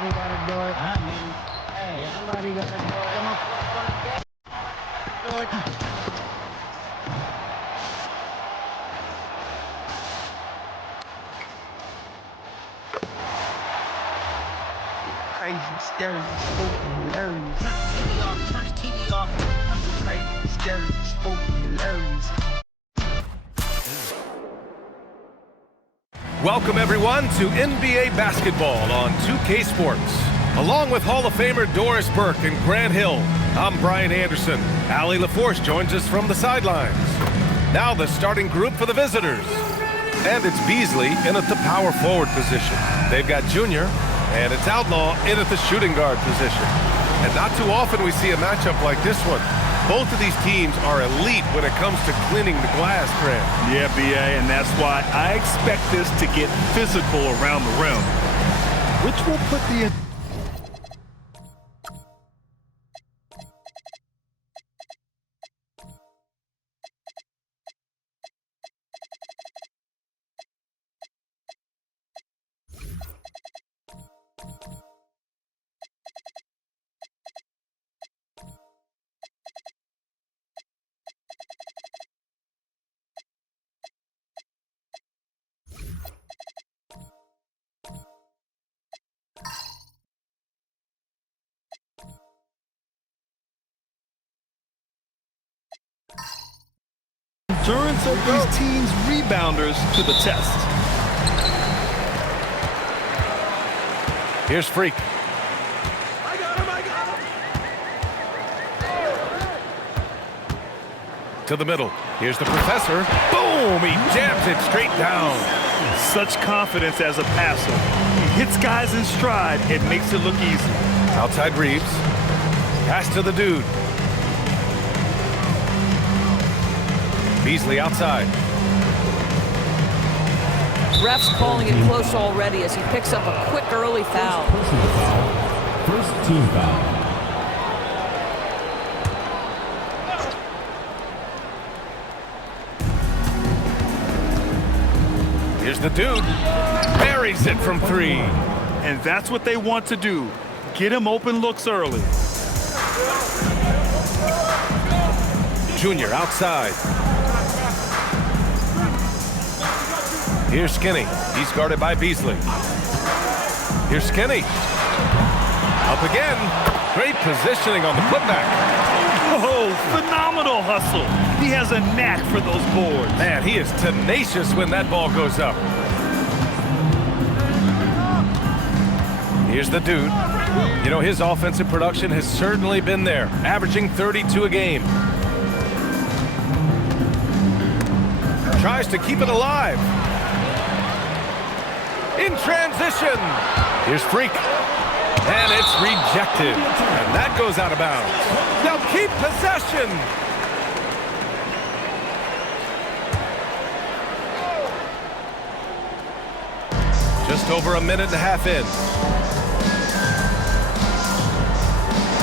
Somebody got to do it. Hey, somebody got to do it. I'm gonna do it. Crazy, scary, spooky, hilarious. Turn the TV off. Crazy, scary, spooky, hilarious. Welcome everyone to NBA basketball on 2K Sports. Along with Hall of Famer Doris Burke and Grant Hill, I'm Brian Anderson. Allie LaForce joins us from the sidelines. Now the starting group for the visitors. And it's Beasley in at the power forward position. They've got Junior, and it's Outlaw in at the shooting guard position. And not too often we see a matchup like this one. Both of these teams are elite when it comes to cleaning the glass, Grant. Yeah, BA, and that's why I expect this to get physical around the rim, which will put the... endurance of these teams' rebounders to the test. Here's Freak. I got him. To the middle. Here's the professor. Boom! He jams it straight down. Such confidence as a passer. He hits guys in stride. It makes it look easy. Outside Reeves. Pass to the dude. Beasley outside. Ref's calling it close already as he picks up a quick early foul. First team foul. Here's the dude. Buries it from three. And that's what they want to do. Get him open looks early. Junior outside. Here's Skinny. He's guarded by Beasley. Here's Skinny. Up again. Great positioning on the putback. Oh, phenomenal hustle. He has a knack for those boards. Man, he is tenacious when that ball goes up. Here's the dude. You know, his offensive production has certainly been there, averaging 32 a game. Tries to keep it alive. In transition. Here's Freak. And it's rejected. And that goes out of bounds. Now keep possession. Just over a minute and a half in.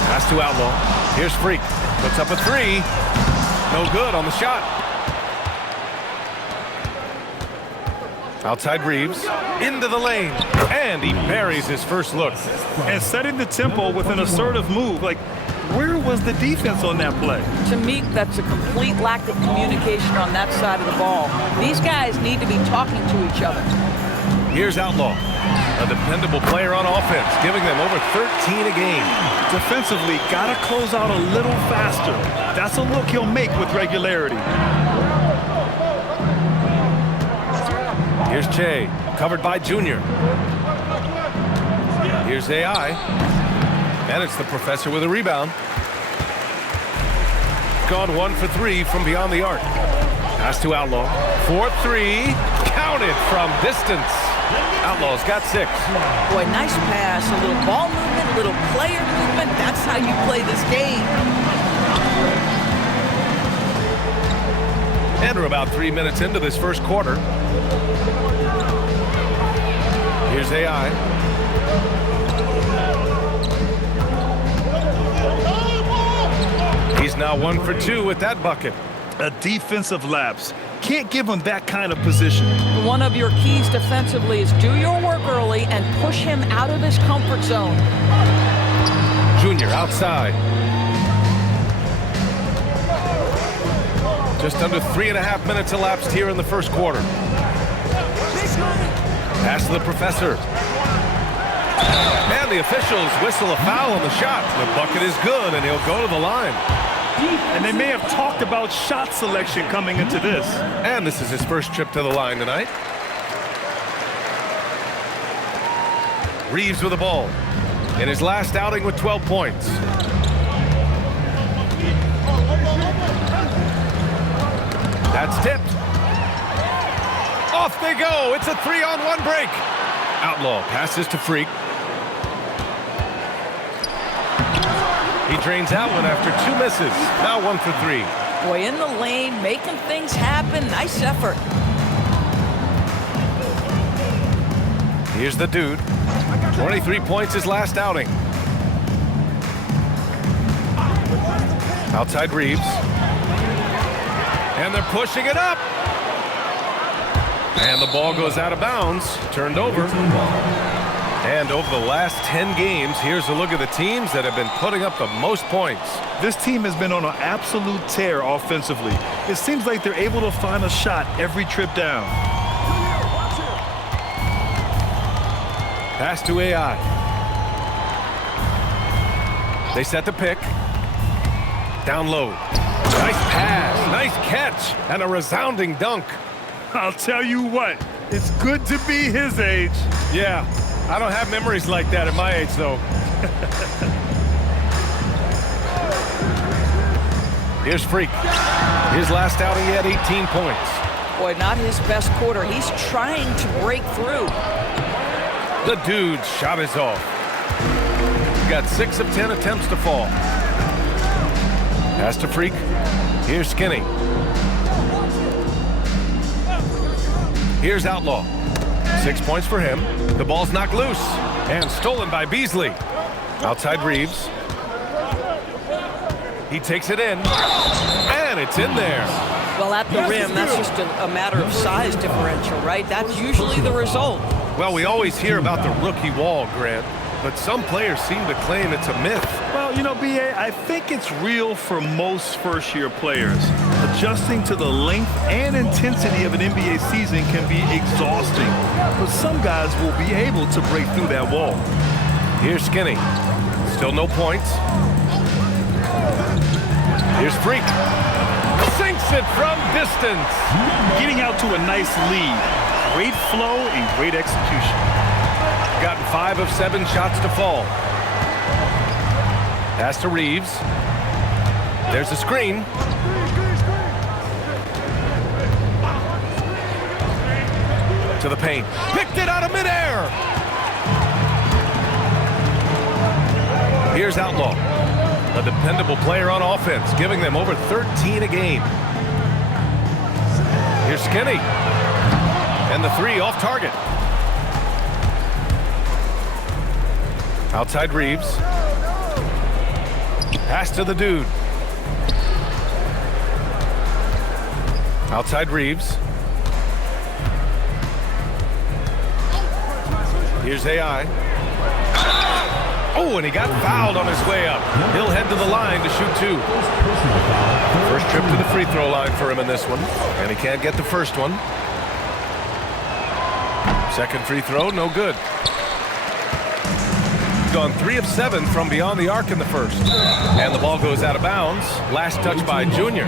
Pass to Outlaw. Here's Freak. Puts up a three. No good on the shot. Outside Reeves, into the lane, and he buries his first look. And setting the tempo with an assertive move. Like, where was the defense on that play? To me, that's a complete lack of communication on that side of the ball. These guys need to be talking to each other. Here's Outlaw, a dependable player on offense, giving them over 13 a game. Defensively, gotta close out a little faster. That's a look he'll make with regularity. Here's Che, covered by Junior. Here's AI. And it's the professor with a rebound. Gone 1 for 3 from beyond the arc. Pass to Outlaw. 4-3. Counted from distance. Outlaw's got 6. Boy, nice pass. A little ball movement, a little player movement. That's how you play this game. And we're about 3 minutes into this first quarter. Here's AI. He's now 1 for 2 with that bucket. A defensive lapse. Can't give him that kind of position. One of your keys defensively is do your work early and push him out of his comfort zone. Junior outside. Just under 3.5 minutes elapsed here in the first quarter. Pass to the professor. And the officials whistle a foul on the shot. The bucket is good, and he'll go to the line. And they may have talked about shot selection coming into this. And this is his first trip to the line tonight. Reeves with the ball. In his last outing with 12 points. That's tipped. Off they go. It's a 3-on-1 break. Outlaw passes to Freak. He drains that one after 2 misses. Now 1 for 3. Boy, in the lane, making things happen. Nice effort. Here's the dude. 23 points his last outing. Outside Reeves. And they're pushing it up. And the ball goes out of bounds. Turned over. And over the last 10 games, here's a look at the teams that have been putting up the most points. This team has been on an absolute tear offensively. It seems like they're able to find a shot every trip down. Pass to AI. They set the pick. Down low. Nice pass, nice catch, and a resounding dunk. I'll tell you what, it's good to be his age. Yeah, I don't have memories like that at my age, though. Here's Freak. His last outing, he had 18 points. Boy, not his best quarter. He's trying to break through. The dude's shot is off. He got 6 of 10 attempts to fall. Pass to Freak. Here's Skinny. Here's Outlaw. 6 points for him. The ball's knocked loose and stolen by Beasley. Outside Reeves. He takes it in, and it's in there. Well, at the rim, that's just a matter of size differential, right? That's usually the result. Well, we always hear about the rookie wall, Grant, but some players seem to claim it's a myth. Well, you know, B.A., I think it's real for most first-year players. Adjusting to the length and intensity of an NBA season can be exhausting, but some guys will be able to break through that wall. Here's Skinny. Still no points. Here's Freak. Sinks it from distance. Getting out to a nice lead. Great flow and great execution. Gotten 5 of 7 shots to fall. Pass to Reeves. There's a screen. To the paint. Picked it out of midair. Here's Outlaw. A dependable player on offense, giving them over 13 a game. Here's Skinny. And the 3 off target. Outside Reeves. Pass to the dude. Outside Reeves. Here's AI. Oh, and he got fouled on his way up. He'll head to the line to shoot 2. First trip to the free throw line for him in this one. And he can't get the first one. Second free throw, no good. Gone 3 of 7 from beyond the arc in the first. And the ball goes out of bounds. Last touch by Junior.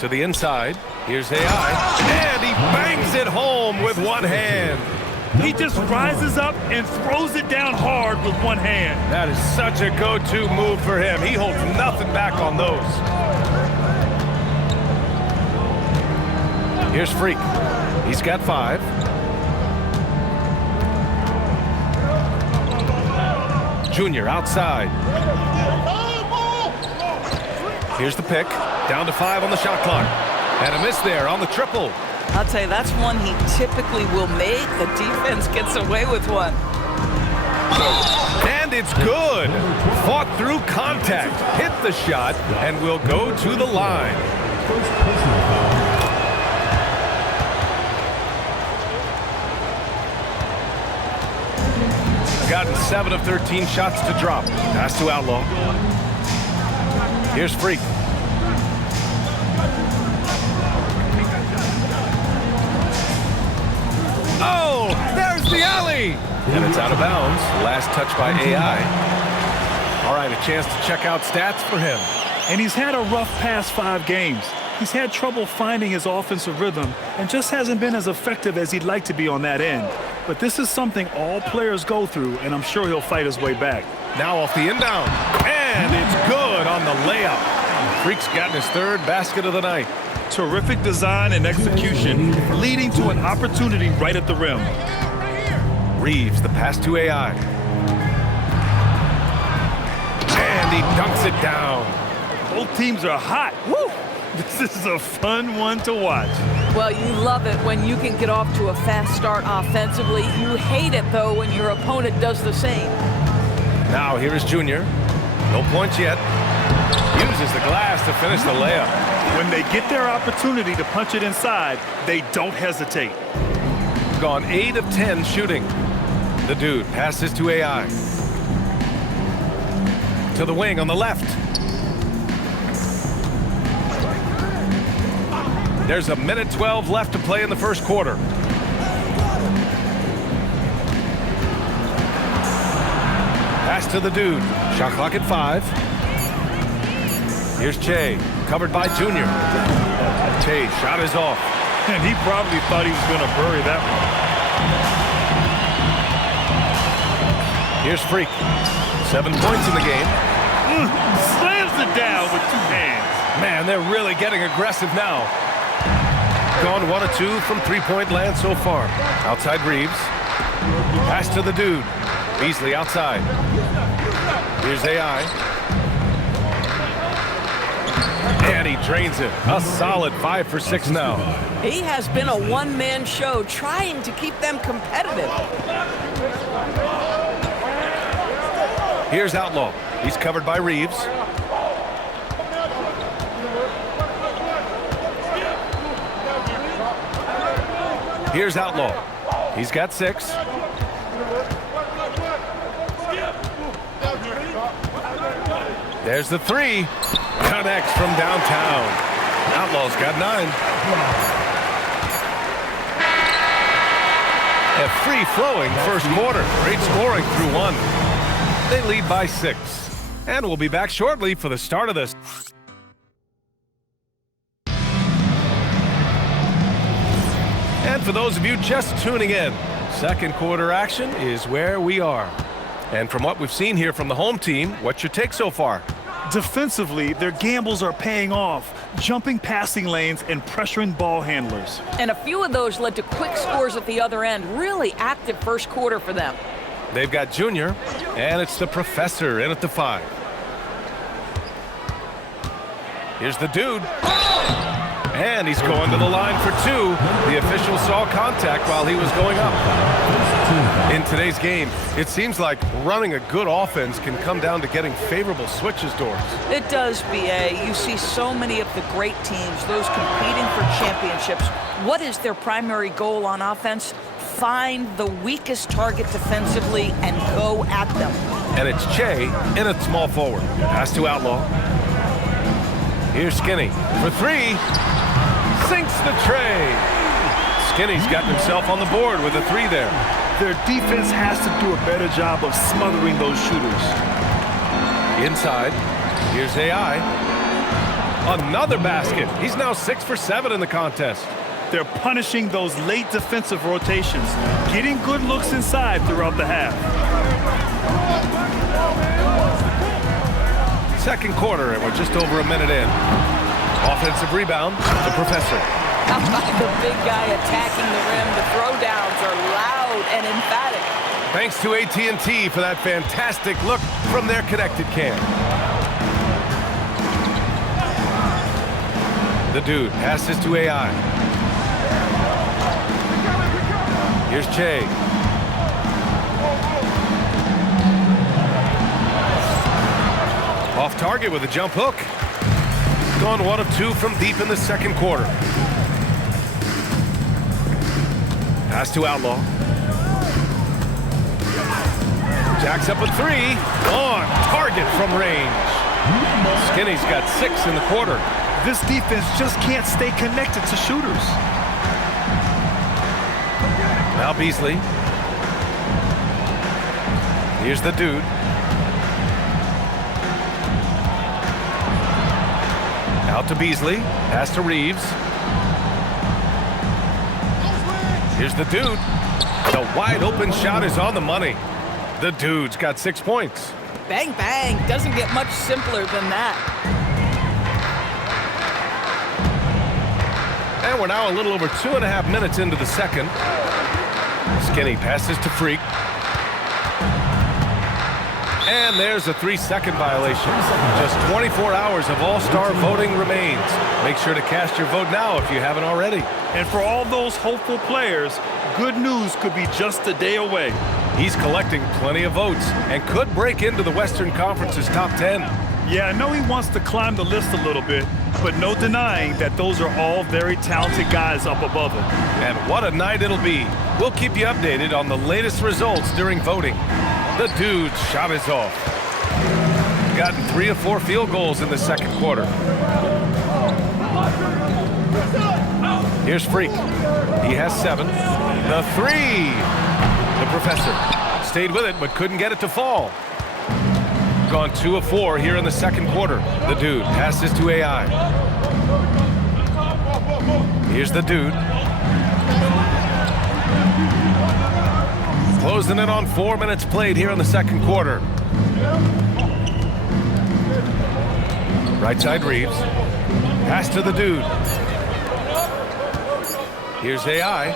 To the inside. Here's AI. And he bangs it home with one hand. He just rises up and throws it down hard with one hand. That is such a go-to move for him. He holds nothing back on those. Here's Freak. He's got 5. Junior outside. Here's the pick. Down to 5 on the shot clock. And a miss there on the triple. I'll tell you, that's one he typically will make. The defense gets away with one. And And it's good. Fought through contact, hit the shot, and will go to the line. First personal foul. Gotten 7 of 13 shots to drop. Pass to Outlaw. Here's Freak. Oh, there's the alley. And it's out of bounds. Last touch by AI. All right, a chance to check out stats for him. And he's had a rough past 5 games. He's had trouble finding his offensive rhythm and just hasn't been as effective as he'd like to be on that end. But this is something all players go through, and I'm sure he'll fight his way back. Now off the inbound. And it's good on the layup. Freak's gotten his 3rd basket of the night. Terrific design and execution, leading to an opportunity right at the rim. Reeves, the pass to AI. And he dunks it down. Both teams are hot. Woo! This is a fun one to watch. Well, you love it when you can get off to a fast start offensively. You hate it, though, when your opponent does the same. Now here is Junior. No points yet. Uses the glass to finish the layup. When they get their opportunity to punch it inside, they don't hesitate. Gone 8 of 10 shooting. The dude passes to AI. To the wing on the left. There's a minute 12 left to play in the first quarter. Pass to the dude. Shot clock at 5. Here's Che, covered by Junior. Che, shot is off. And he probably thought he was going to bury that one. Here's Freak. 7 points in the game. Slams it down with 2 hands. Man, they're really getting aggressive now. Gone 1 of 2 from 3-point land so far. Outside Reeves. Pass to the dude. Beasley outside. Here's AI. And he drains it. A solid 5 for 6 now. He has been a one-man show trying to keep them competitive. Here's Outlaw. He's covered by Reeves. Here's Outlaw. He's got 6. There's the 3. Connects from downtown. Outlaw's got 9. A free-flowing first quarter. Great scoring through 1. They lead by 6. And we'll be back shortly for the start of this. And for those of you just tuning in, second quarter action is where we are. And from what we've seen here from the home team, what's your take so far? Defensively, their gambles are paying off, jumping passing lanes and pressuring ball handlers. And a few of those led to quick scores at the other end. Really active first quarter for them. They've got Junior, and it's the professor in at the 5. Here's the dude. And he's going to the line for 2. The official saw contact while he was going up. In today's game, it seems like running a good offense can come down to getting favorable switches, Doris. It does, BA. You see so many of the great teams, those competing for championships. What is their primary goal on offense? Find the weakest target defensively and go at them. And it's Che in a small forward. Pass to Outlaw. Here's Skinny for 3. Sinks the tray. Skinny's gotten himself on the board with a 3 there. Their defense has to do a better job of smothering those shooters. Inside, here's AI. Another basket. He's now 6 for 7 in the contest. They're punishing those late defensive rotations, getting good looks inside throughout the half. Second quarter, and we're just over a minute in. Offensive rebound, the professor. How about the big guy attacking the rim? The throwdowns are loud and emphatic. Thanks to AT&T for that fantastic look from their connected cam. The dude passes to AI. Here's Che. Off target with a jump hook. Gone 1 of 2 from deep in the second quarter. Pass to Outlaw. Jacks up a 3. On target from range. Skinny's got 6 in the quarter. This defense just can't stay connected to shooters. Now Beasley. Here's the dude. Out to Beasley. Pass to Reeves. Here's the dude. The wide open shot is on the money. The dude's got 6 points. Bang, bang. Doesn't get much simpler than that. And we're now a little over 2.5 minutes into the second. Skinny passes to Freak. And there's a 3-second violation. Just 24 hours of all-star voting remains. Make sure to cast your vote now if you haven't already. And for all those hopeful players, good news could be just a day away. He's collecting plenty of votes and could break into the Western Conference's top 10. Yeah, I know he wants to climb the list a little bit, but no denying that those are all very talented guys up above him. And what a night it'll be. We'll keep you updated on the latest results during voting. The dude's shot is off. Gotten 3 of 4 field goals in the second quarter. Here's Freak. He has 7. The 3. The professor stayed with it but couldn't get it to fall. Gone 2 of 4 here in the second quarter. The dude passes to AI. Here's the dude. Closing in on 4 minutes played here in the second quarter. Right side Reeves. Pass to the dude. Here's AI.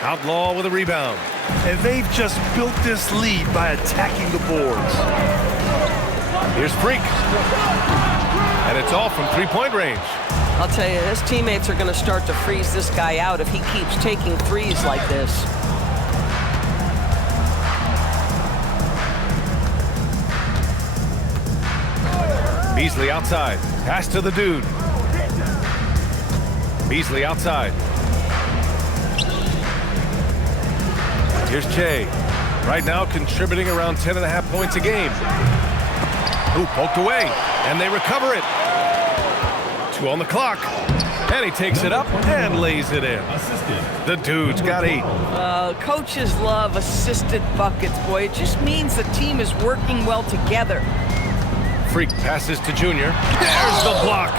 Outlaw with a rebound. And they've just built this lead by attacking the boards. Here's Freak. And it's all from 3-point range. I'll tell you, his teammates are going to start to freeze this guy out if he keeps taking threes like this. Beasley outside. Pass to the dude. Beasley outside. Here's Che. Right now contributing around 10.5 points a game. Ooh, poked away. And they recover it. 2 on the clock. And he takes it up and lays it in. The dude's got 8. Coaches love assisted buckets, boy. It just means the team is working well together. Freak passes to Junior. There's the block.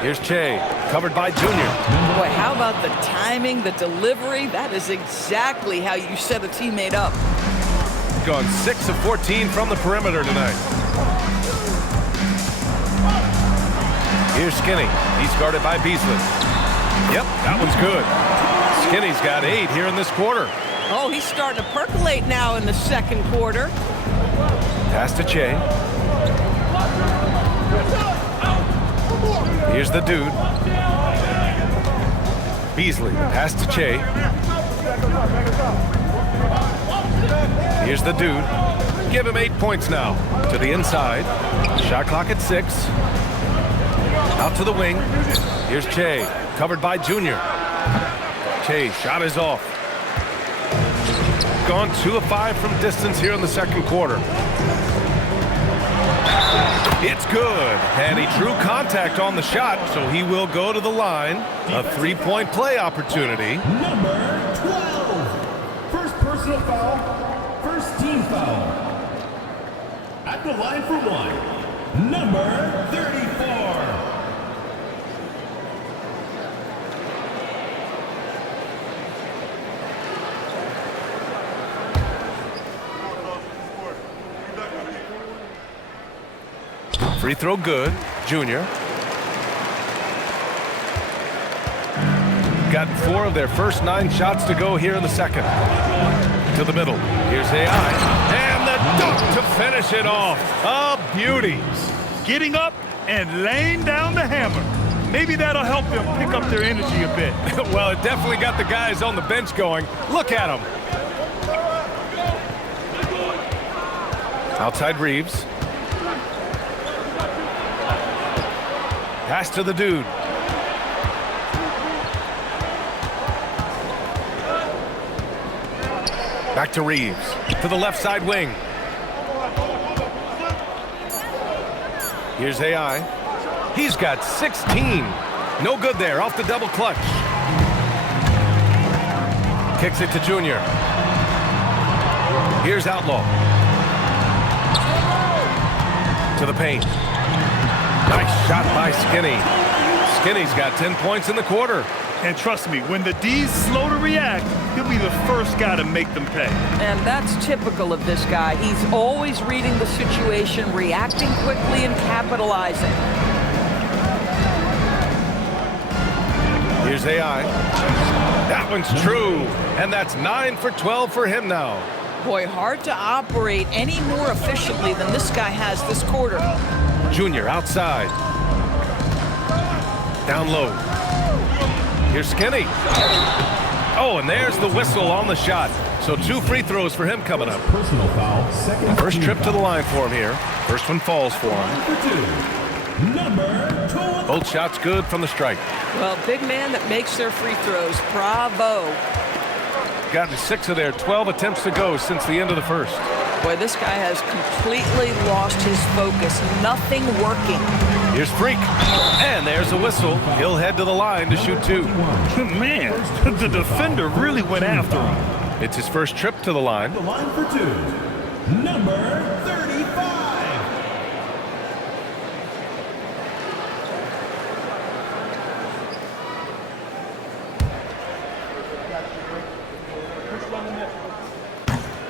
Here's Che, covered by Junior. Boy, how about the timing, the delivery? That is exactly how you set a teammate up. Gone 6 of 14 from the perimeter tonight. Here's Skinny. He's guarded by Beasley. Yep, that one's good. Skinny's got 8 here in this quarter. Oh, he's starting to percolate now in the second quarter. Pass to Che. Here's the dude. Beasley, pass to Che. Here's the dude. Give him 8 points now. To the inside. Shot clock at 6. Out to the wing. Here's Che, covered by Junior. Che, shot is off. Gone 2 of 5 from distance here in the second quarter. It's good, and he drew contact on the shot, so he will go to the line. A 3-point play opportunity. Number 12. First personal foul. First team foul. At the line for 1. Number 34. Free throw good. Junior. Got 4 of their first 9 shots to go here in the second. To the middle. Here's AI. And the dunk to finish it off. A beauty. Getting up and laying down the hammer. Maybe that'll help them pick up their energy a bit. Well, it definitely got the guys on the bench going. Look at them. Outside Reeves. Pass to the dude. Back to Reeves. To the left side wing. Here's AI. He's got 16. No good there. Off the double clutch. Kicks it to Junior. Here's Outlaw. To the paint. Nice shot by Skinny. Skinny's got 10 points in the quarter. And trust me, when the D's slow to react, he'll be the first guy to make them pay. And that's typical of this guy. He's always reading the situation, reacting quickly and capitalizing. Here's AI. That one's true. And that's 9 for 12 for him now. Boy, hard to operate any more efficiently than this guy has this quarter. Junior outside. Down low. Here's Skinny. Oh, and there's the whistle on the shot. So 2 free throws for him coming up. Personal foul, second. First trip to the line for him here. First one falls for him. Number 2. Both shots good from the strike. Well, big man that makes their free throws. Bravo. Gotten 6 of their 12 attempts to go since the end of the first. Boy, this guy has completely lost his focus. Nothing working. Here's Freak. And there's a whistle. He'll head to the line to shoot 2. Man, the defender really went after him. It's his first trip to the line. The line for 2. Number 35.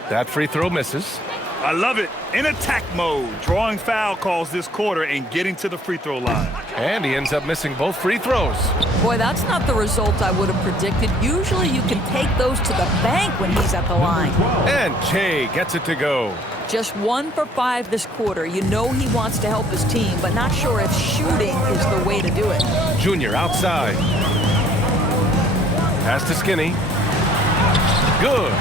That free throw misses. I love it. In attack mode, drawing foul calls this quarter and getting to the free throw line. And he ends up missing both free throws. Boy, that's not the result I would have predicted. Usually you can take those to the bank when he's at the line. And Che gets it to go. Just 1 for 5 this quarter. You know he wants to help his team, but not sure if shooting is the way to do it. Junior outside. Pass to Skinny. Good.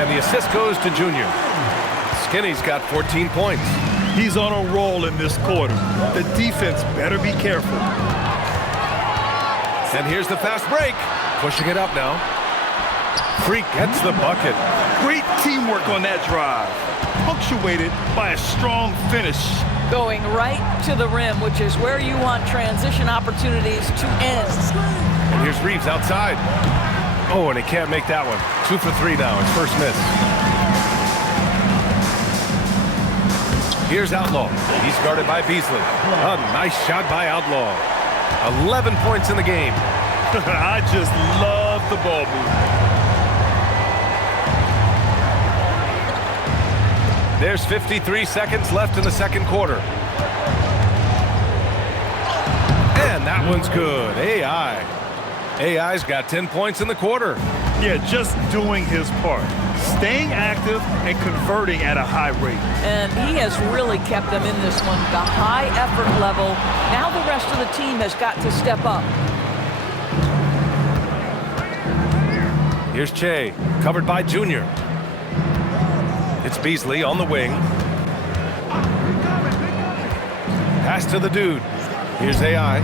And the assist goes to Junior. Skinny's got 14 points. He's on a roll in this quarter. The defense better be careful. And here's the fast break. Pushing it up now. Freak gets the bucket. Great teamwork on that drive. Punctuated by a strong finish. Going right to the rim, which is where you want transition opportunities to end. And here's Reeves outside. Oh, and he can't make that one. 2 for 3 now. His first miss. Here's Outlaw. He's guarded by Beasley. A nice shot by Outlaw. 11 points in the game. I just love the ball movement. There's 53 seconds left in the second quarter. And that one's good. AI's got 10 points in the quarter. Yeah, just doing his part. Staying active and converting at a high rate. And he has really kept them in this one. The high effort level. Now the rest of the team has got to step up. Here's Che, covered by Junior. It's Beasley on the wing. Pass to the dude. Here's AI.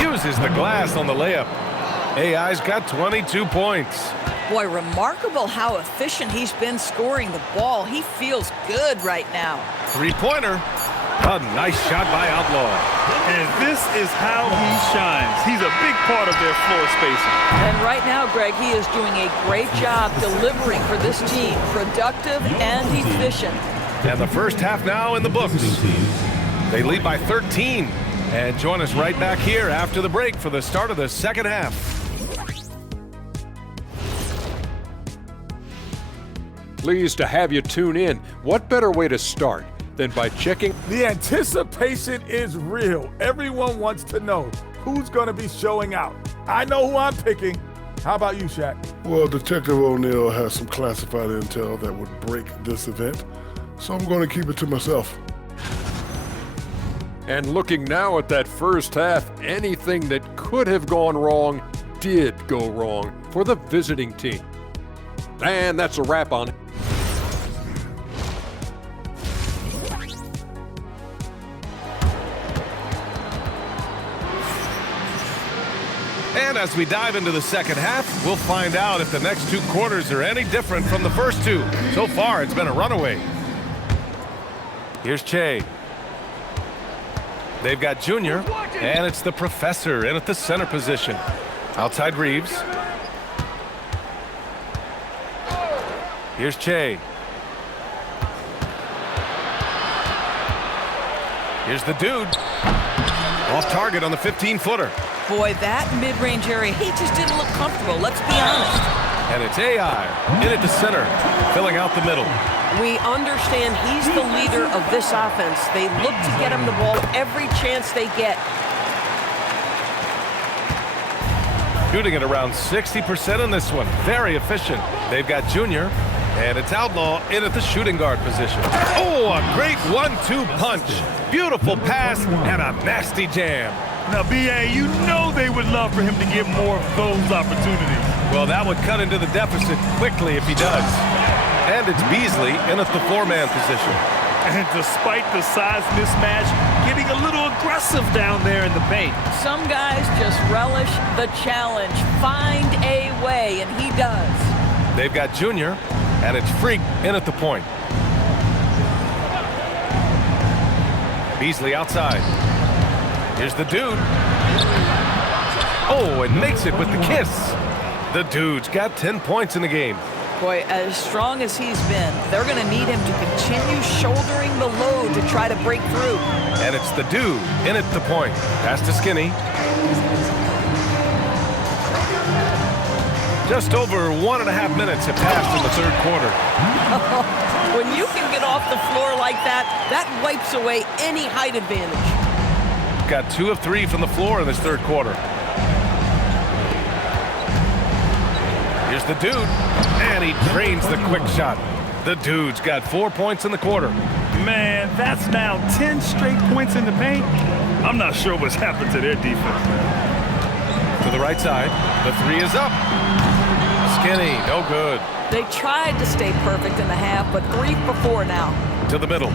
Uses the glass on the layup. AI's got 22 points. Boy, remarkable how efficient he's been scoring the ball. He feels good right now. Three-pointer. A nice shot by Outlaw. And this is how he shines. He's a big part of their floor spacing. And right now, Greg, he is doing a great job delivering for this team. Productive and efficient. And the first half now in the books. They lead by 13. And join us right back here after the break for the start of the second half. Pleased to have you tune in. What better way to start than by checking? The anticipation is real. Everyone wants to know who's going to be showing out. I know who I'm picking. How about you, Shaq? Well, Detective O'Neill has some classified intel that would break this event, so I'm going to keep it to myself. And looking now at that first half, anything that could have gone wrong did go wrong for the visiting team. And that's a wrap on And as we dive into the second half, we'll find out if the next 2 quarters are any different from the first 2. So far, it's been a runaway. Here's Che. They've got Junior, and it's the professor in at the center position. Outside Reeves. Here's Che. Here's the dude. Off target on the 15-footer. Boy, that mid-range area, he just didn't look comfortable, let's be honest. And it's AI in at the center, filling out the middle. We understand he's the leader of this offense. They look to get him the ball every chance they get. Shooting at around 60% in this one. Very efficient. They've got Junior, and it's Outlaw in at the shooting guard position. Oh, a great 1-2 punch. Beautiful pass and a nasty jam. Now, BA, you know they would love for him to get more of those opportunities. Well, that would cut into the deficit quickly if he does. And it's Beasley in at the 4-man position. And despite the size mismatch, getting a little aggressive down there in the paint. Some guys just relish the challenge. Find a way, and he does. They've got Junior, and it's Freak in at the point. Beasley outside. Here's the dude. Oh, and makes it with the kiss. The dude's got 10 points in the game. Boy, as strong as he's been, they're going to need him to continue shouldering the load to try to break through. And it's the dude in at the point. Pass to Skinny. Just over 1.5 minutes have passed in the third quarter. When you can get off the floor like that, that wipes away any height advantage. Got 2 of 3 from the floor in this third quarter. Here's the dude, and he drains the quick shot. The dude's got 4 points in the quarter. Man, that's now 10 straight points in the paint. I'm not sure what's happened to their defense. To the right side, the 3 is up. Skinny, no good. They tried to stay perfect in the half, but 3 for 4 now. To the middle.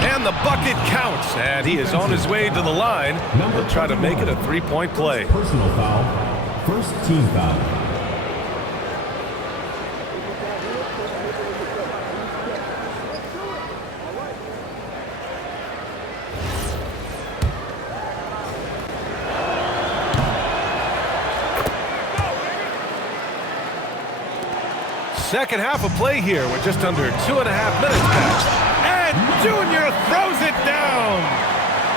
And the bucket counts, and he is on his way to the line. He'll try to make it a 3-point play. Personal foul. First team foul. Second half of play here with just under 2.5 minutes passed. And Junior throws it down.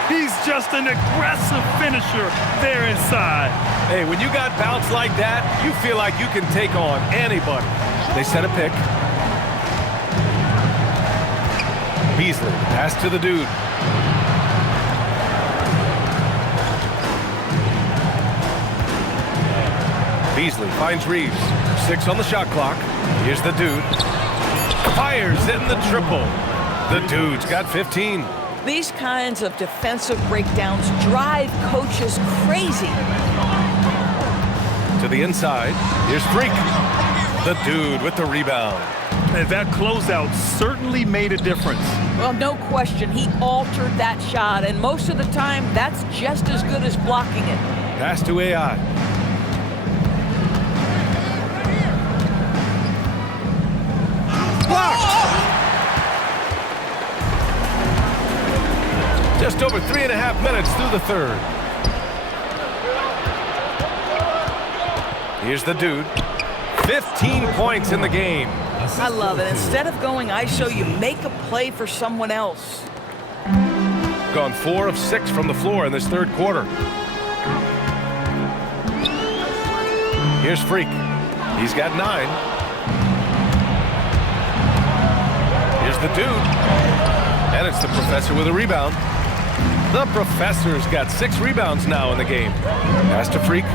He's just an aggressive finisher there inside. Hey, when you got bounce like that, you feel like you can take on anybody. They set a pick. Beasley, pass to the dude. Beasley finds Reeves. 6 on the shot clock. Here's the dude. Fires in the triple. The dude's got 15. These kinds of defensive breakdowns drive coaches crazy. To the inside. Here's Freak. The dude with the rebound. And that closeout certainly made a difference. Well, no question. He altered that shot, and most of the time, that's just as good as blocking it. Pass to AI. Just over 3.5 minutes through the third. Here's the dude. 15 points in the game. I love it. Instead of going ISO, you make a play for someone else. Gone 4 of 6 from the floor in this third quarter. Here's Freak. He's got 9. Here's the dude. And it's the professor with a rebound. The professor's got 6 rebounds now in the game. Pass to Freak.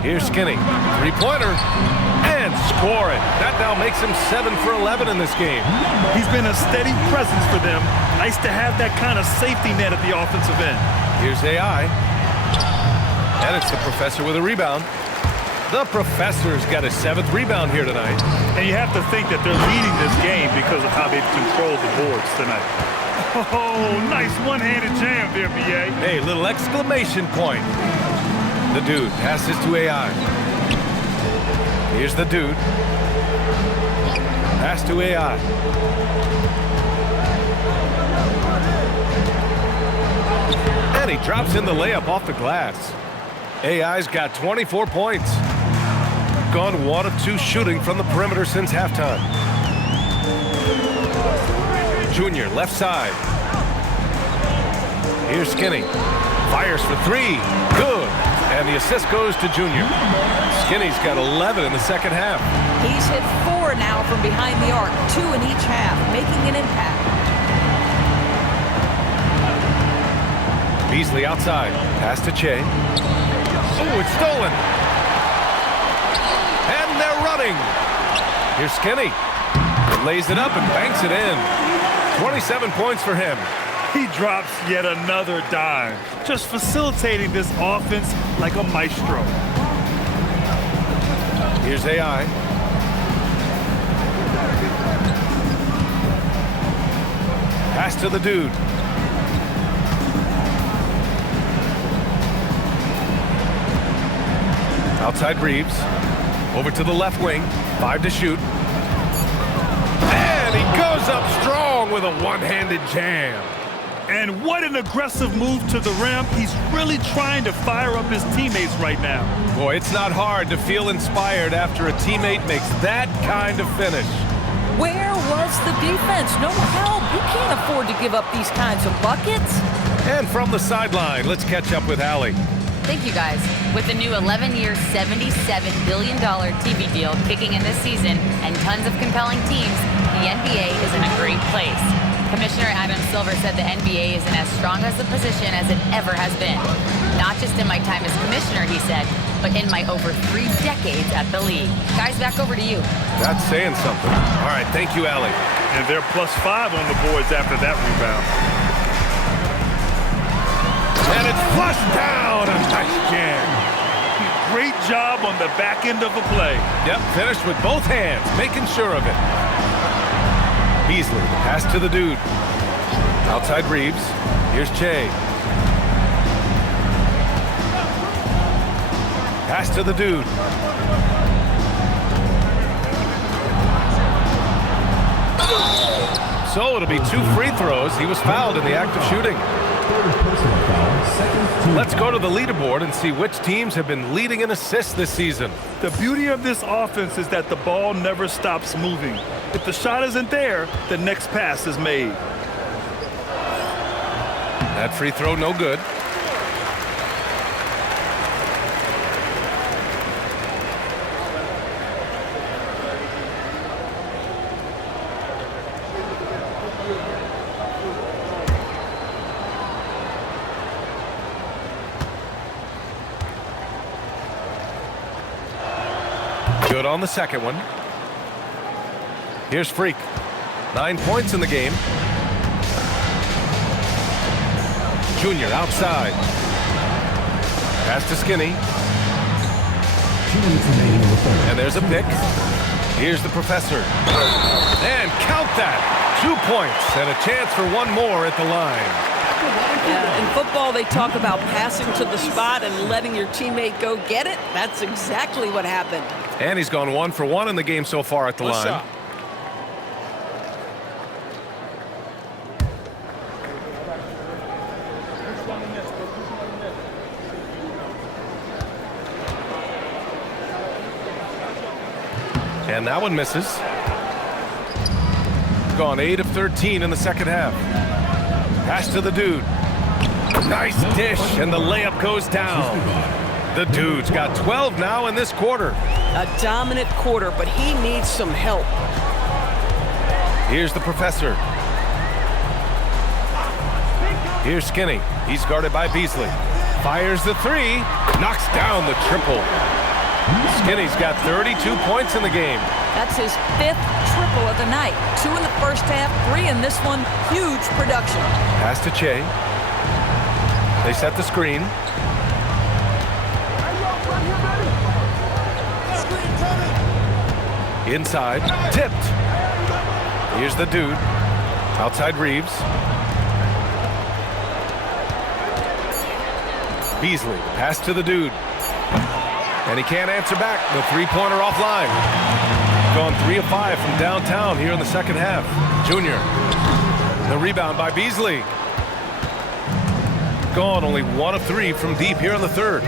Here's Skinny. 3-pointer. And score it. That now makes him 7 for 11 in this game. He's been a steady presence for them. Nice to have that kind of safety net at the offensive end. Here's AI. And it's the professor with a rebound. The professor's got his 7th rebound here tonight. And you have to think that they're leading this game because of how they've controlled the boards tonight. Oh, nice one-handed jam there, BA. Hey, little exclamation point. The dude passes to AI. Here's the dude. Pass to AI. And he drops in the layup off the glass. AI's got 24 points. Gone 1 of 2 shooting from the perimeter since halftime. Junior, left side. Here's Skinny. Fires for 3. Good. And the assist goes to Junior. Skinny's got 11 in the second half. He's hit 4 now from behind the arc, 2 in each half, making an impact. Beasley outside. Pass to Che. Oh, it's stolen. And they're running. Here's Skinny. Lays it up and banks it in. 27 points for him. He drops yet another dime, just facilitating this offense like a maestro. Here's AI. Pass to the dude. Outside Reeves. Over to the left wing. 5 to shoot. And he goes up strong with a one-handed jam. And what an aggressive move to the rim. He's really trying to fire up his teammates right now. Boy, it's not hard to feel inspired after a teammate makes that kind of finish. Where was the defense? No help. You can't afford to give up these kinds of buckets. And from the sideline, let's catch up with Allie. Thank you, guys. With the new 11-year, $77 billion TV deal kicking in this season and tons of compelling teams, the NBA is in a great place. Commissioner Adam Silver said the NBA is in as strong as a position as it ever has been. Not just in my time as commissioner, he said, but in my over 3 decades at the league. Guys, back over to you. That's saying something. All right, thank you, Allie. And they're +5 on the boards after that rebound. And it's flushed down. A nice jam. Great job on the back end of the play. Yep, finished with both hands, making sure of it. Beasley, pass to the dude. Outside Reeves. Here's Che. Pass to the dude. So it'll be 2 free throws. He was fouled in the act of shooting. Let's go to the leaderboard and see which teams have been leading in assists this season. The beauty of this offense is that the ball never stops moving. If the shot isn't there, the next pass is made. That free throw, no good. Good on the second one. Here's Freak. 9 points in the game. Junior outside. Pass to Skinny. And there's a pick. Here's the professor. And count that. 2 points and a chance for 1 more at the line. Yeah, in football, they talk about passing to the spot and letting your teammate go get it. That's exactly what happened. And he's gone 1 for 1 in the game so far at the line. Shot. And that one misses. Gone 8 of 13 in the second half. Pass to the dude. Nice dish, and the layup goes down. The dude's got 12 now in this quarter. A dominant quarter, but he needs some help. Here's the professor. Here's Skinny. He's guarded by Beasley. Fires the 3. Knocks down the triple. Skinny's got 32 points in the game. That's his 5th triple of the night. 2 in the first half, 3 in this one. Huge production. Pass to Che. They set the screen. Inside, tipped. Here's the dude. Outside Reeves. Beasley, pass to the dude. And he can't answer back. The three-pointer offline. Gone 3 of 5 from downtown here in the second half. Junior. The rebound by Beasley. Gone only 1 of 3 from deep here in the third.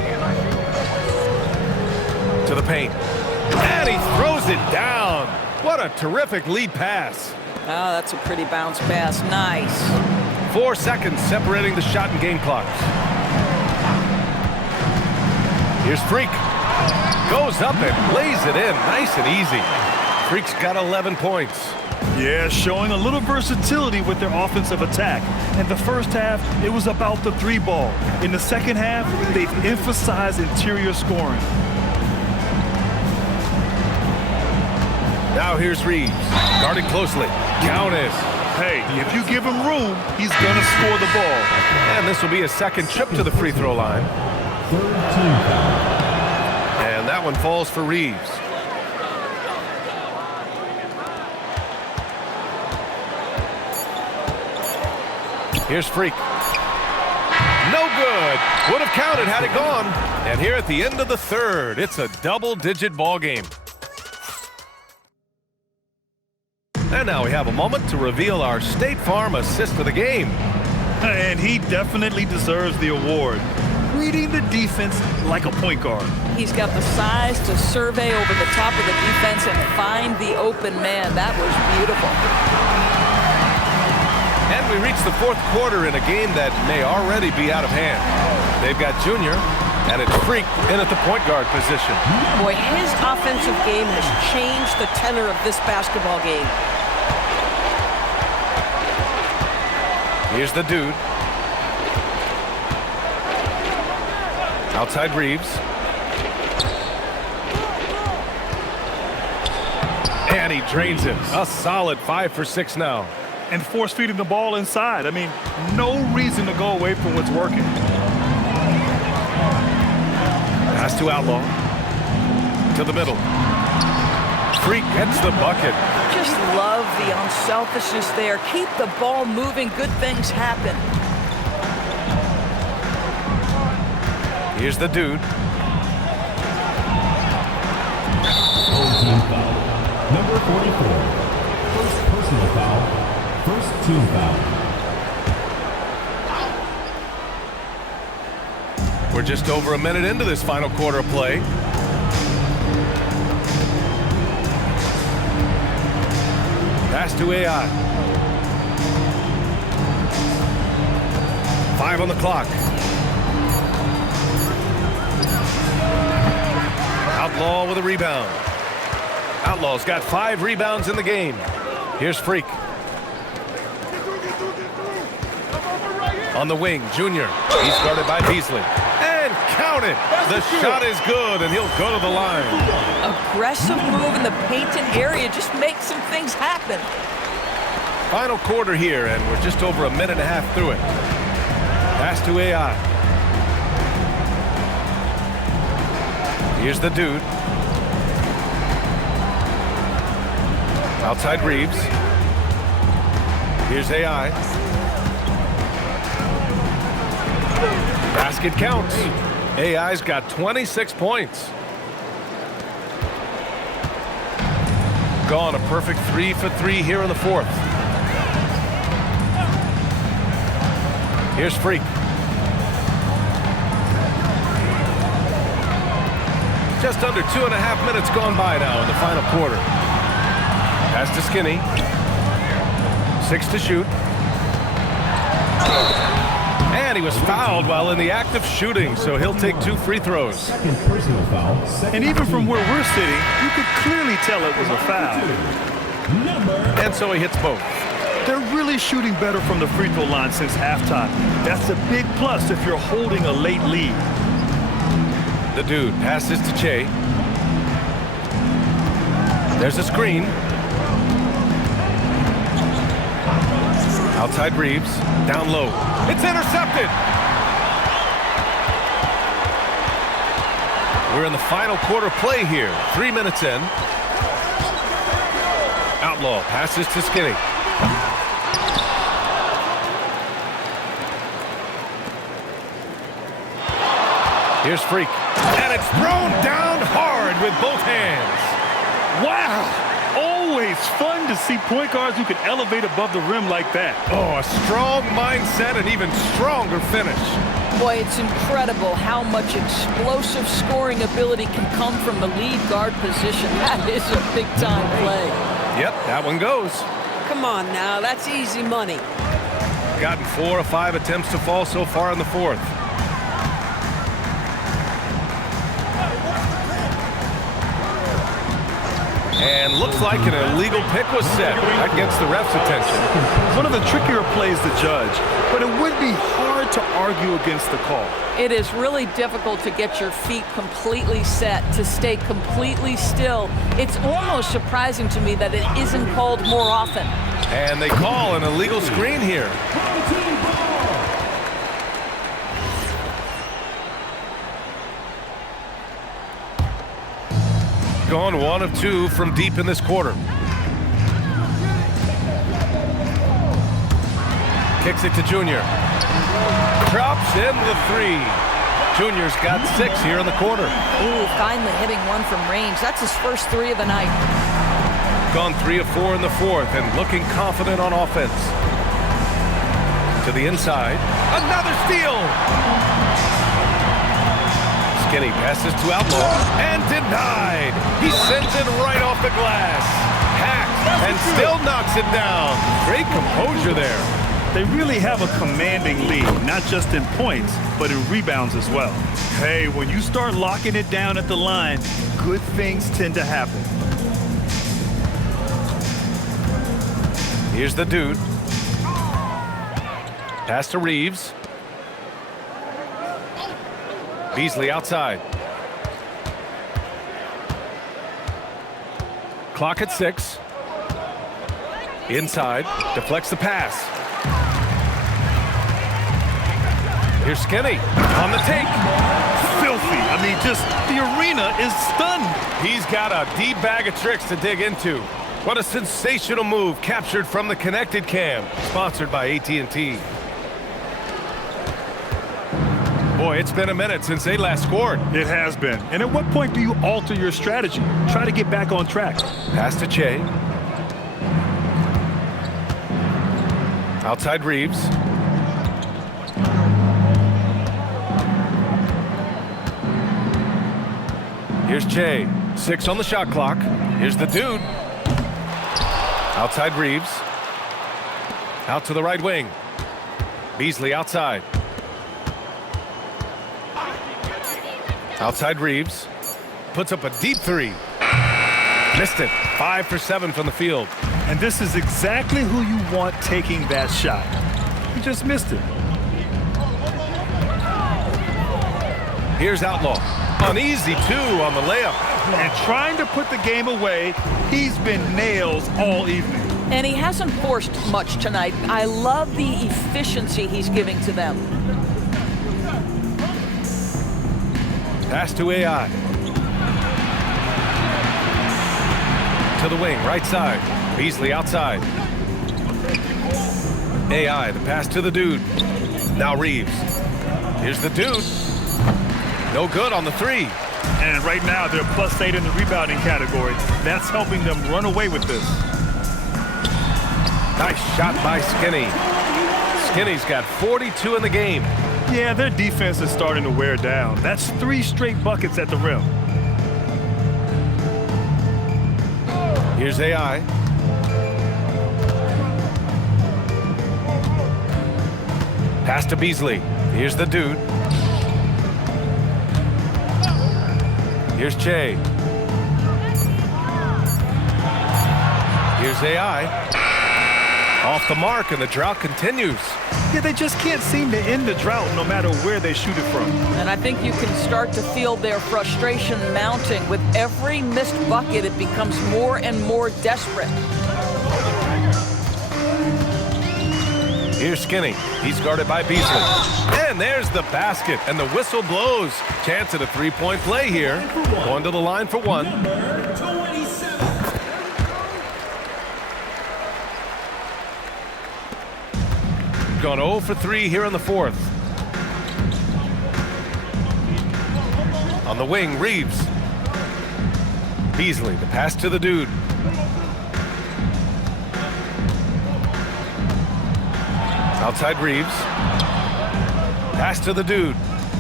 To the paint. And he throws it down. What a terrific lead pass. Oh, that's a pretty bounce pass. Nice. 4 seconds separating the shot and game clocks. Here's Freak. Goes up and lays it in. Nice and easy. Freak's got 11 points. Yeah, showing a little versatility with their offensive attack. In the first half, it was about the 3 ball. In the second half, they've emphasized interior scoring. Now here's Reeves. Guarded closely. Count it. Hey, if you give him room, he's going to score the ball. And this will be a second trip to the free throw line. And that one falls for Reeves. Here's Freak. No good. Would have counted had it gone. And here at the end of the third, it's a double-digit ball game. And now we have a moment to reveal our State Farm assist of the game. And he definitely deserves the award. Reading the defense like a point guard. He's got the size to survey over the top of the defense and find the open man. That was beautiful. And we reach the fourth quarter in a game that may already be out of hand. They've got Junior, and it's Freak in at the point guard position. Boy, his offensive game has changed the tenor of this basketball game. Here's the dude. Outside Reeves. And he drains it. A solid 5 for 6 now. And force feeding the ball inside. I mean, no reason to go away from what's working. Pass to Outlaw. To the middle. Freak gets the bucket. Just love the unselfishness there. Keep the ball moving. Good things happen. Here's the dude. Team foul. Number 44. First personal foul. First team foul. We're just over a minute into this final quarter of play. Pass to AI. 5 on the clock. Outlaw with a rebound. Outlaw's got 5 rebounds in the game. Here's Freak. On the wing, Junior. He's guarded by Beasley. And count it. The shot is good, and he'll go to the line. Aggressive move in the painted area. Just make some things happen. Final quarter here, and we're just over a minute and a half through it. Pass to AI. Here's the dude. Outside Reeves. Here's AI. Basket counts. AI's got 26 points. Gone a perfect 3 for 3 here in the fourth. Here's Freak. Just under 2.5 minutes gone by now in the final quarter. Pass to Skinny. 6 to shoot. And he was fouled while in the act of shooting, so he'll take 2 free throws. Second personal foul. And even from where we're sitting, you could clearly tell it was a foul. And so he hits both. They're really shooting better from the free throw line since halftime. That's a big plus if you're holding a late lead. The dude passes to Che. There's a screen. Outside Reeves. Down low. It's intercepted. We're in the final quarter play here. 3 minutes in. Outlaw passes to Skinny. Here's Freak. And it's thrown down hard with both hands. Wow! Always fun to see point guards who can elevate above the rim like that. Oh, a strong mindset and even stronger finish. Boy, it's incredible how much explosive scoring ability can come from the lead guard position. That is a big-time play. Yep, that one goes. Come on now, that's easy money. Gotten 4 of 5 attempts to fall so far in the fourth. And looks like an illegal pick was set. That gets the ref's attention. One of the trickier plays to judge, but it would be hard to argue against the call. It is really difficult to get your feet completely set, to stay completely still. It's almost surprising to me that it isn't called more often. And they call an illegal screen here. Gone 1 of 2 from deep in this quarter. Kicks it to Junior. Drops in the 3. Junior's got 6 here in the quarter. Ooh, finally hitting one from range. That's his first 3 of the night. Gone 3 of 4 in the fourth and looking confident on offense. To the inside. Another steal! Skinny passes to Outlaw and denied. He sends it right off the glass. Hacked and still knocks it down. Great composure there. They really have a commanding lead, not just in points, but in rebounds as well. Hey, when you start locking it down at the line, good things tend to happen. Here's the dude. Pass to Reeves. Beasley outside. Clock at 6. Inside. Deflects the pass. Here's Skinny on the take. Filthy. I mean, just the arena is stunned. He's got a deep bag of tricks to dig into. What a sensational move captured from the connected cam. Sponsored by AT&T. Boy, it's been a minute since they last scored. It has been. And at what point do you alter your strategy? Try to get back on track. Pass to Che. Outside Reeves. Here's Che. 6 on the shot clock. Here's the dude. Outside Reeves. Out to the right wing. Beasley outside. Outside Reeves. Puts up a deep 3. Missed it. 5 for 7 from the field. And this is exactly who you want taking that shot. He just missed it. Here's Outlaw. An easy 2 on the layup. And trying to put the game away, he's been nails all evening. And he hasn't forced much tonight. I love the efficiency he's giving to them. Pass to AI. To the wing, right side. Beasley outside. AI, the pass to the dude. Now Reeves. Here's the dude. No good on the 3. And right now, they're +8 in the rebounding category. That's helping them run away with this. Nice shot by Skinny. Skinny's got 42 in the game. Yeah, their defense is starting to wear down. That's 3 straight buckets at the rim. Here's AI. Pass to Beasley. Here's the dude. Here's Che. Here's AI. Off the mark, and the drought continues. Yeah, they just can't seem to end the drought no matter where they shoot it from. And I think you can start to feel their frustration mounting. With every missed bucket, it becomes more and more desperate. Here's Skinny. He's guarded by Beasley. And there's the basket, and the whistle blows. Chance at a 3-point play here. Going to the line for 1. gone 0 for 3 here in the fourth. On the wing, Reeves. Beasley, the pass to the dude. Outside Reeves. Pass to the dude.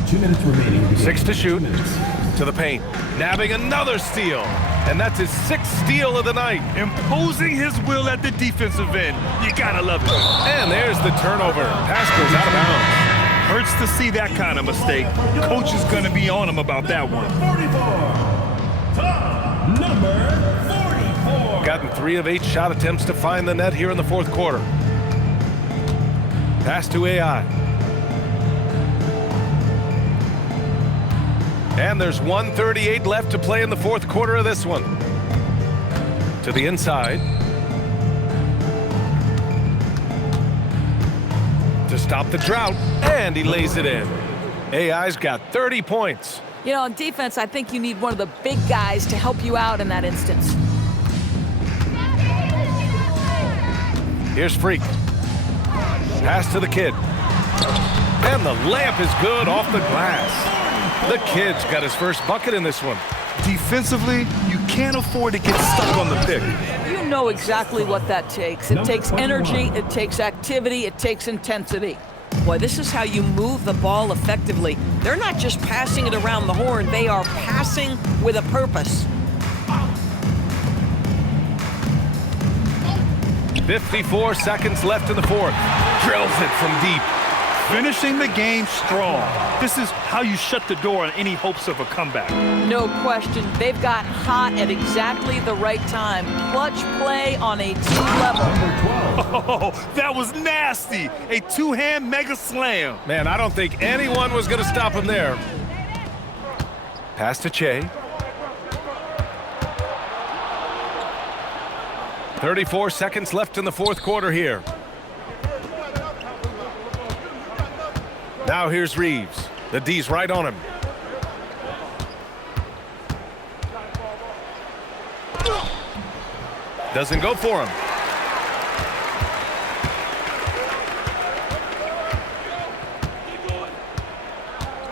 2 minutes remaining. 6 to shoot. To the paint. Nabbing another steal. And that's his 6th steal of the night. Imposing his will at the defensive end. You gotta love it. And there's the turnover. Pass goes out of bounds. Hurts to see that kind of mistake. Coach is gonna be on him about that one. 44. Tom, number 44. Gotten 3 of 8 shot attempts to find the net here in the fourth quarter. Pass to AI. And there's 1:38 left to play in the fourth quarter of this one. To the inside. To stop the drought, and he lays it in. AI's got 30 points. You know, on defense, I think you need one of the big guys to help you out in that instance. Here's Freak. Pass to the kid. And the layup is good off the glass. The kid's got his first bucket in this one. Defensively, you can't afford to get stuck on the pick. You know exactly what that takes. It takes energy, it takes activity, it takes intensity. Boy, this is how you move the ball effectively. They're not just passing it around the horn, they are passing with a purpose. 54 seconds left in the fourth. Drills it from deep. Finishing the game strong. This is how you shut the door on any hopes of a comeback. No question. They've got hot at exactly the right time. Clutch play on a team level. Oh, that was nasty. A two-hand mega slam. Man, I don't think anyone was going to stop him there. Pass to Che. 34 seconds left in the fourth quarter here. Now here's Reeves. The D's right on him. Doesn't go for him.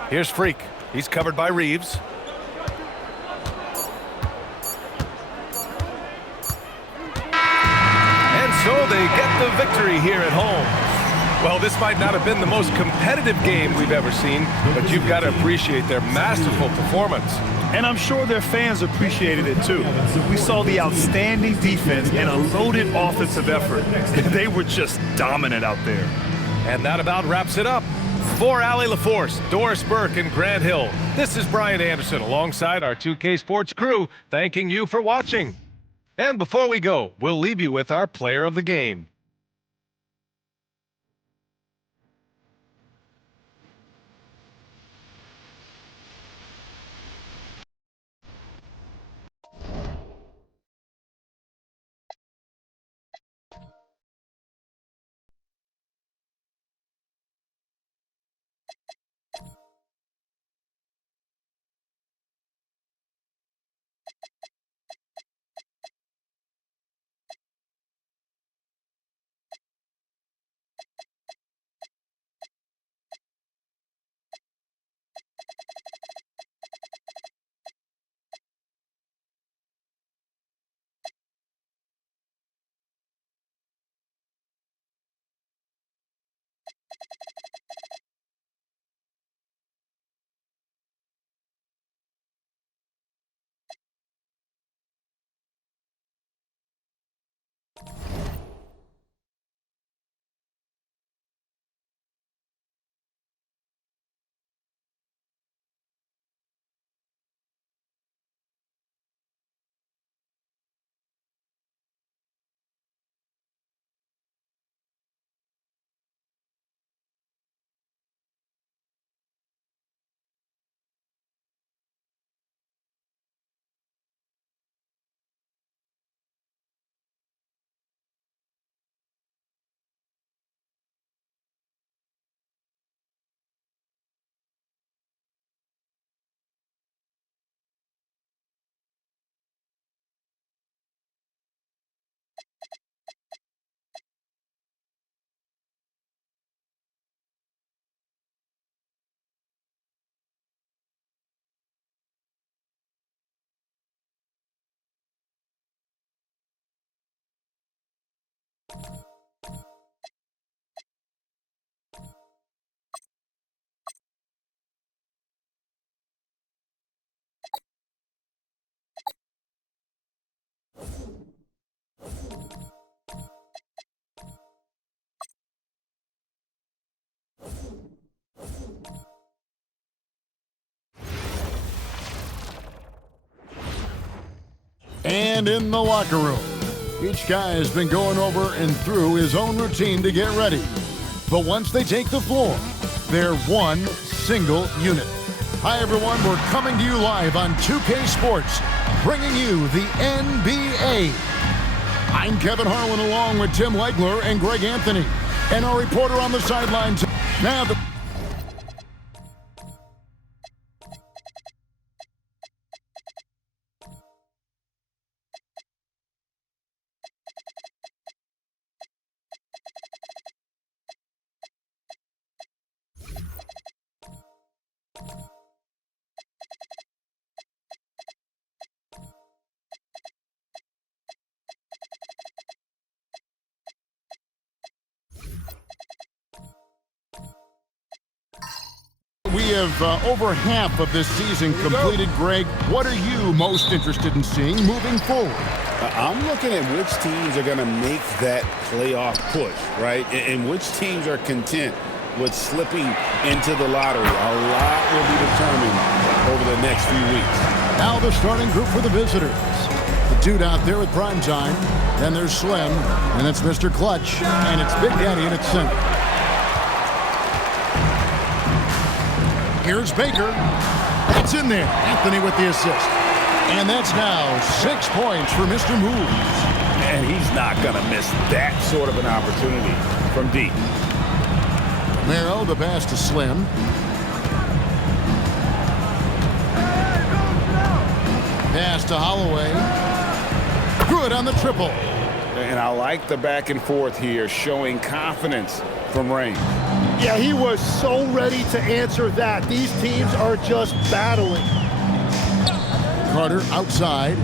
Here's Freak. He's covered by Reeves. And so they get the victory here at home. Well, this might not have been the most competitive game we've ever seen, but you've got to appreciate their masterful performance. And I'm sure their fans appreciated it too. We saw the outstanding defense and a loaded offensive effort. They were just dominant out there. And that about wraps it up. For Allie LaForce, Doris Burke, and Grant Hill, this is Brian Anderson alongside our 2K Sports crew, thanking you for watching. And before we go, we'll leave you with our player of the game. And in the locker room, each guy has been going over and through his own routine to get ready. But once they take the floor, they're one single unit. Hi, everyone. We're coming to you live on 2K Sports, bringing you the NBA. I'm Kevin Harlan along with Tim Legler and Greg Anthony. And our reporter on the sidelines. Now we have over half of this season completed. Greg, what are you most interested in seeing moving forward? I'm looking at which teams are going to make that playoff push, right? And which teams are content with slipping into the lottery. A lot will be determined over the next few weeks. Now the starting group for the visitors. The dude out there with prime time. Then there's Slim, and it's Mr. Clutch, and it's Big Daddy in its center. Here's Baker. That's in there. Anthony with the assist. And that's now 6 points for Mr. Moves. And he's not going to miss that sort of an opportunity from deep. Romero, the pass to Slim. Pass to Holloway. Good on the triple. And I like the back and forth here, showing confidence from range. Yeah, he was so ready to answer that. These teams are just battling. Carter outside.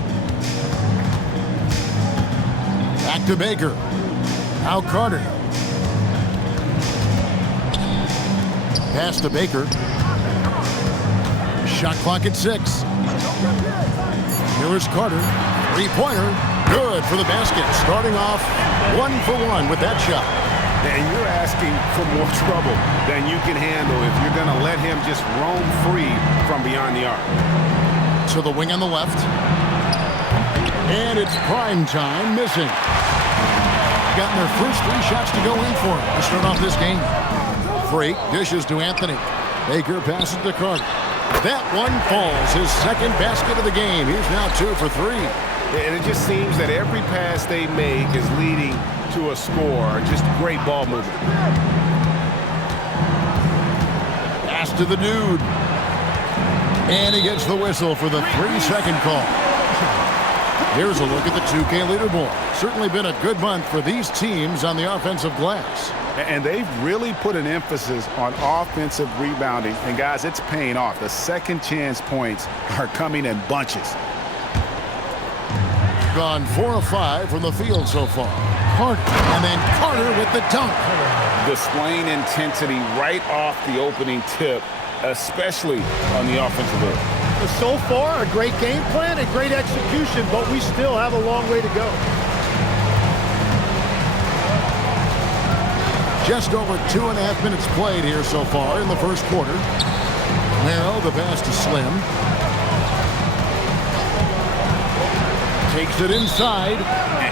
Back to Baker. Now Carter. Pass to Baker. Shot clock at 6. Here is Carter. Three-pointer. Good for the basket. Starting off 1 for 1 with that shot. And you're asking for more trouble than you can handle if you're going to let him just roam free from beyond the arc. To the wing on the left. And it's prime time missing. Gotten their first 3 shots to go in for it to start off this game. Freak dishes to Anthony. Baker passes to Carter. That one falls. His second basket of the game. He's now 2 for 3. And it just seems that every pass they make is leading to a score. Just great ball movement. Pass to the dude. And he gets the whistle for the 3-second call. Here's a look at the 2K leaderboard. Certainly been a good month for these teams on the offensive glass. And they've really put an emphasis on offensive rebounding. And, guys, it's paying off. The second chance points are coming in bunches. Gone 4 of 5 from the field so far. Carter, and then Carter with the dunk. Displaying intensity right off the opening tip, especially on the offensive end. So far, a great game plan and great execution, but we still have a long way to go. Just over 2.5 minutes played here so far in the first quarter. Romero, the pass to Slim. Takes it inside.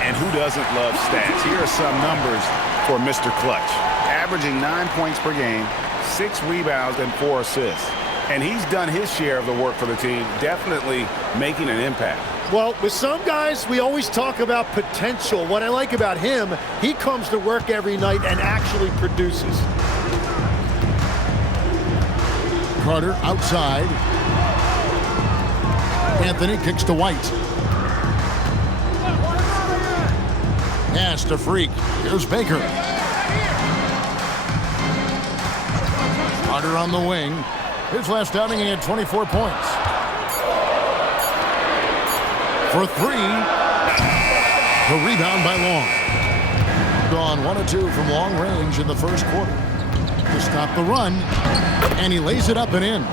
And who doesn't love stats? Here are some numbers for Mr. Clutch. Averaging 9 points per game, 6 rebounds, and 4 assists. And he's done his share of the work for the team, definitely making an impact. Well, with some guys, we always talk about potential. What I like about him, he comes to work every night and actually produces. Carter outside. Anthony kicks to White. Pass to Freak. Here's Baker. Carter on the wing. His last outing, he had 24 points. For 3. The rebound by Long. Gone 1 of 2 from long range in the first quarter. To stop the run. And he lays it up and in.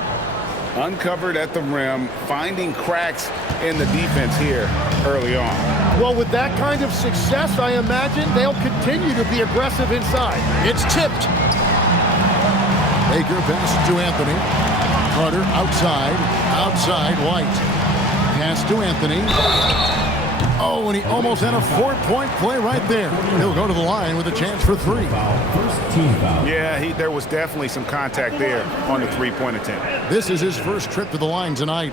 Uncovered at the rim, finding cracks in the defense here early on. Well, with that kind of success, I imagine they'll continue to be aggressive inside. It's tipped. Baker passes to Anthony. Carter outside. Outside White. Pass to Anthony. Oh, and he almost had a 4-point play right there. He'll go to the line with a chance for 3. First team foul. Yeah, there was definitely some contact there on the three-point attempt. This is his first trip to the line tonight.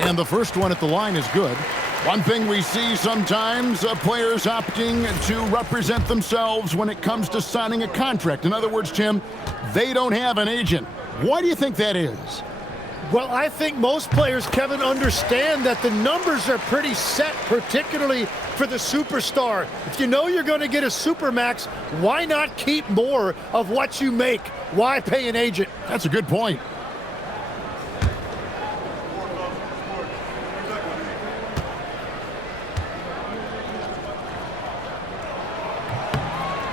And the first one at the line is good. One thing we see sometimes, players opting to represent themselves when it comes to signing a contract. In other words, Tim, they don't have an agent. Why do you think that is? Well, I think most players, Kevin, understand that the numbers are pretty set, particularly for the superstar. If you know you're going to get a supermax, why not keep more of what you make? Why pay an agent? That's a good point.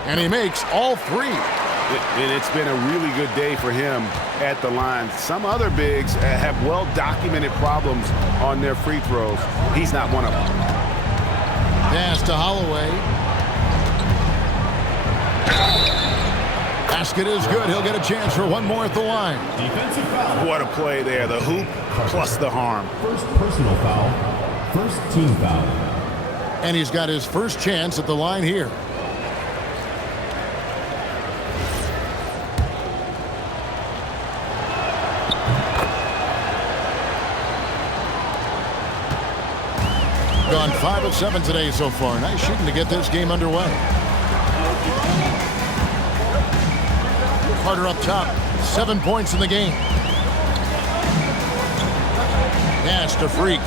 And he makes all 3. And it's been a really good day for him at the line. Some other bigs have well-documented problems on their free throws. He's not one of them. Pass to Holloway. Basket is good. He'll get a chance for one more at the line. Defensive foul. What a play there. The hoop plus the harm. First personal foul. First team foul. And he's got his first chance at the line here. Gone 5 of 7 today so far. Nice shooting to get this game underway. Carter up top. 7 points in the game. Pass to Freak.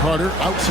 Carter outside.